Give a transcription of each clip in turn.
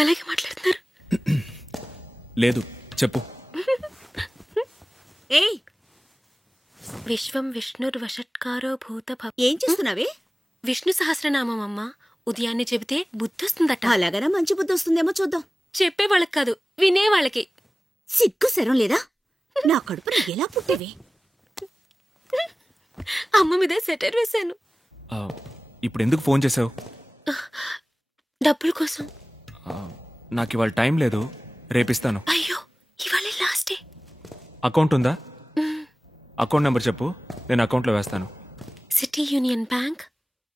అలాగే మాట్లాడుతున్నారు. లేదు చెప్పు. ఏయ్, విశ్వం విష్ణుర్వషట్కారో భూత. ఏం చేస్తున్నావే? విష్ణు సహస్రనామం అమ్మా. ఉదయాన్నే చెబితే బుద్ధి వస్తుందట. అలాగనా? మంచి బుద్ధి వస్తుందేమో చూద్దాం. చెప్పే వాళ్ళకి కాదు, వినే వాళ్ళకి. సిగ్గు శరం లేదా? నా కడుపున ఎలా పుట్టివి? అమ్మ మీదే సెటర్ వేశాను. ఇప్పుడు ఎందుకు ఫోన్ చేసావు? డబ్బుల కోసం. నాకు ఇవాళ టైం లేదు, రేపిస్తాను. అయ్యో, ఇవాళ లాస్ట్ డే. అకౌంట్ ఉందా? అకౌంట్ నెంబర్ చెప్పు, నేను అకౌంట్లో వేస్తాను. City union bank,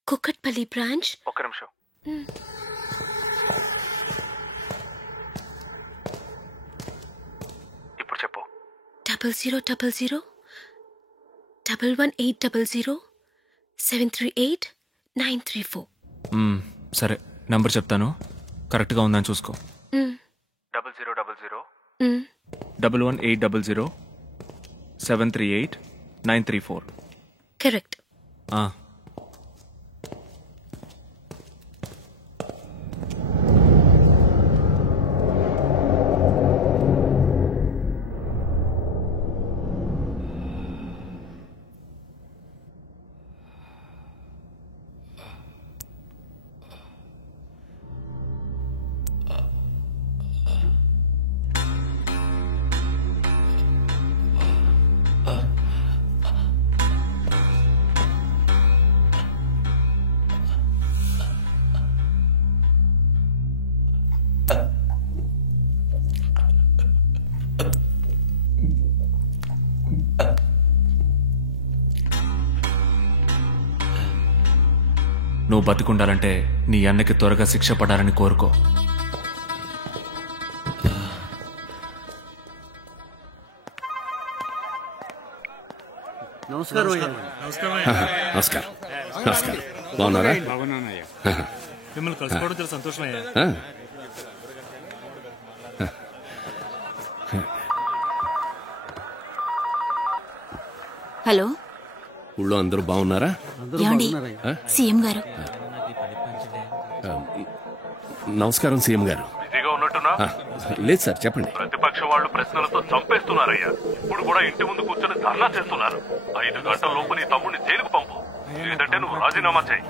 Kukatpally branch. ఒక్క నిమిషం. ఇప్పుడు చెప్పు. 000011800738934934. సరే, నంబర్ చెప్తాను, కరెక్ట్గా ఉందని చూసుకో. 000011800738934934. కరెక్ట్. నువ్వు బతికుండాలంటే నీ అన్నకి త్వరగా శిక్ష పడాలని కోరుకో. నమస్కారం. బాగున్నారా? మిమ్మల్ని కలుసుకోవడం చాలా సంతోషమయ్యా. హలో, ఊళ్ళో అందరూ బాగున్నారా? సీఎం గారు. నమస్కారం సీఎం గారు. లేదు సార్, చెప్పండి. ప్రతిపక్ష వాళ్ళు ప్రశ్నలతో చంపేస్తున్నారయ్యా. ఇప్పుడు కూడా ఇంటి ముందు కూర్చొని ధర్నా చేస్తున్నారు. 5 గంటల లోపు నీ తమ్ముడిని జైలుకు పంపు, లేదంటే నువ్వు రాజీనామా చేయి.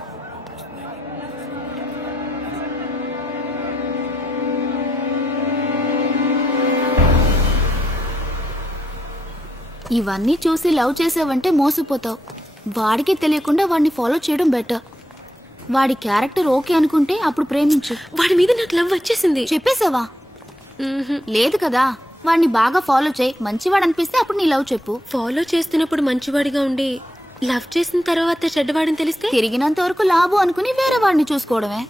ఇవన్నీ చూసి లవ్ చేసావంటే మోసపోతావు. వాడికి తెలియకుండా వాడిని ఫాలో చేయడం బెటర్. వాడి క్యారెక్టర్ ఓకే అనుకుంటే అప్పుడు ప్రేమించు. వాడి మీద నాకు లవ్ వచ్చేసింది. చెప్పేసావా? లేదు కదా. వాడిని బాగా ఫాలో చేయి. మంచివాడు అనిపిస్తే అప్పుడు నీ లవ్ చెప్పు. ఫాలో చేస్తున్నప్పుడు మంచివాడిగా ఉండి లవ్ చేసిన తర్వాత చెడ్డవాడిని తెలిస్తే తిరిగినంత వరకు లాభం అనుకుని వేరే వాడిని చూసుకోవడమే.